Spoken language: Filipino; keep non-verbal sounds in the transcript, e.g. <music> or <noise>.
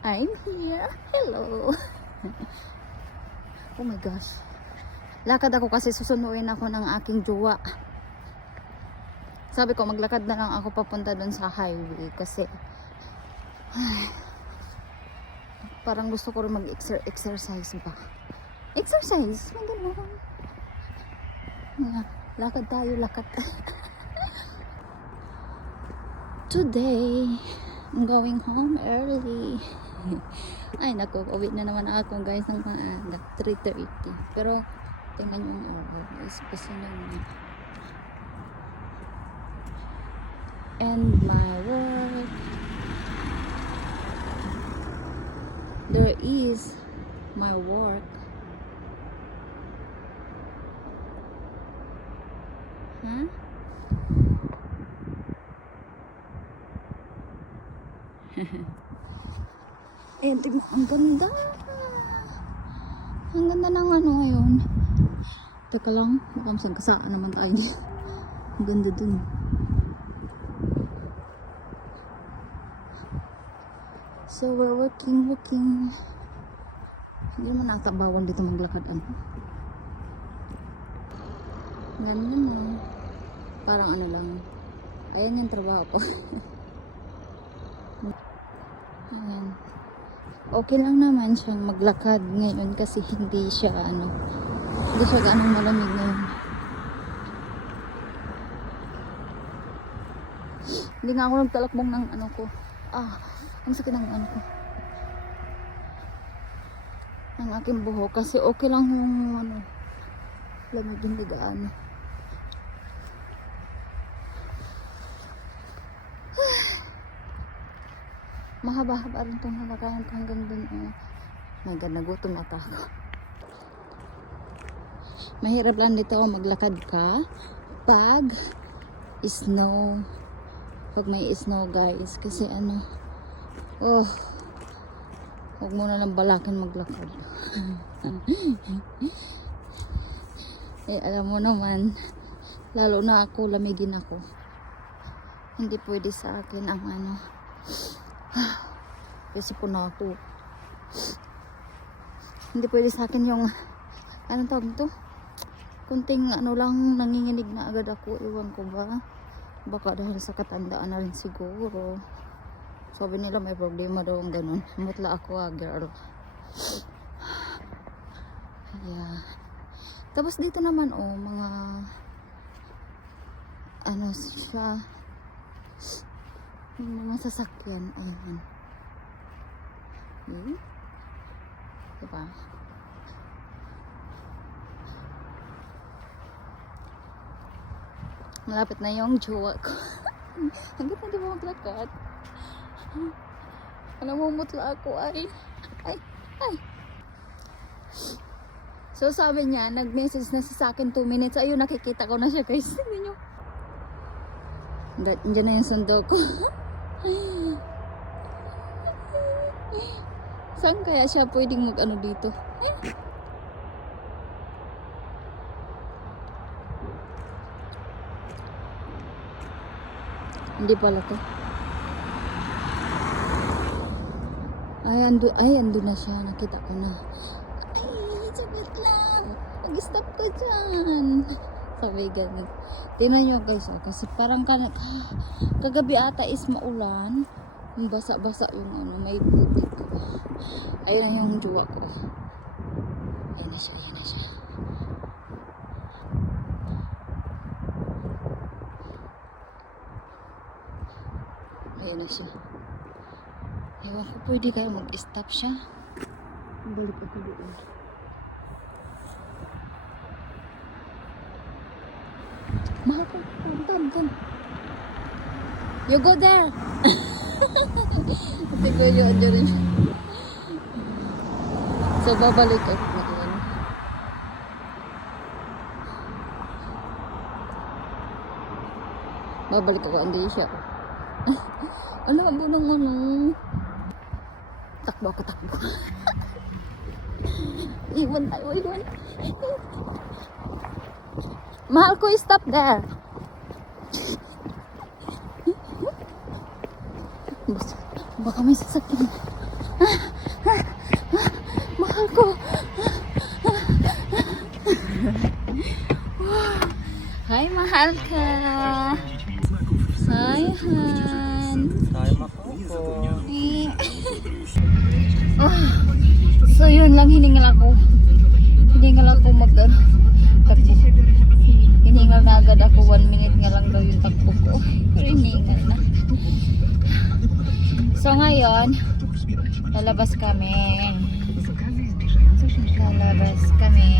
I'm here. Hello. <laughs> oh my gosh. Lakad ako kasi susunuin ako ng aking jowa. Sabi ko maglakad na lang ako papunta dun sa highway kasi <sighs> parang gusto ko rin mag-exercise ba. Exercise? May ganun. Lakad tayo, lakad. <laughs> Today, I'm going home early. <laughs> Ay, naku, uwi na naman ako guys ng maaga, 3.30. Pero, tingnan nyo yung oras. Kasi nang and my work. There is my work. Huh? <laughs> Eh, di ang ganda. Ang ganda ng ano ngayon. Teka lang, mukhang sagkasaan naman tayo. ang ganda dun. So, we're working, working. Hindi mo nata bawal dito maglakad. Ano? Ganyan mo. Parang ano lang. Ayan yung trabaho ko. <laughs> Ayan. Okay lang naman siyang maglakad ngayon kasi hindi siya ano. Hindi siya ganong malamig ngayon. Hindi nga ako nagtalakbong ng ano ko. Ah, ang sakit ng ano ko. Ng aking buhok kasi okay lang yung ano. Lamig yung ligaan. Mahaba-haba rin itong halakayan hanggang dun. Oh. My God, nagutom na ako. Mahirap lang dito maglakad ka pag snow. Pag may snow guys. Kasi ano, oh, huwag mo na lang balakan maglakad. <laughs> eh, alam mo naman, lalo na ako, lamigin ako. Hindi pwede sa akin ang ano, <sighs> kasi po na ako. Hindi pwede sa akin yung, anong tawag to? Kunting ano lang, nanginginig na agad ako. Iwan ko ba? Baka dahil sa katandaan na rin siguro. Sabi nila may problema daw ang ganun. Mutla ako ah, girl. <sighs> Yeah. Tapos dito naman oh, mga ano siya yung mga sasakyan. Ayan. Hmm? Diba? Malapit na yung jowa ko. <laughs> Hanggang na di mo maglakad. Ano mo mutla ako ay. Ay, ay. So sabi niya, nag-message na siya sa akin 2 minutes. Ayun, nakikita ko na siya guys. Tingnan niyo. Diyan na yung sundo ko. <laughs> Saan kaya siya pwedeng mag-ano dito? Eh. Hindi pala to. Ay, ando, ay, ando na siya. Nakita ko na. Ay, sabit lang. Mag-stop ka dyan. Sabi ganun. Tingnan nyo guys, oh, kasi parang ka, <gasps> kagabi ata is maulan. Yung basa-basa yung ano, may ko. Ayun yung jowa ko. Ayun na siya, ayun na siya. Ayun na siya. Ewan ko, pwede ka mag-stop siya. Balik ako doon. Mahal. Tan, tan. You go there. <laughs> Ko yun, rin siya. So, babalik ako doon. Babalik ako, hindi siya. ano, ang bunong ano. Takbo ako, takbo. <laughs> iwan tayo, iwan. Mahal ko, stop there. Baka may sasakyan. Mahal ko. Hi, mahal ka. Hi, Han. Hi, Makuko. so, yun lang hiningal ako. Hiningal ako mag- na agad ako. One minute nga lang daw yung takbo ko. Pero hiningal na. So ngayon, lalabas kami. Lalabas kami.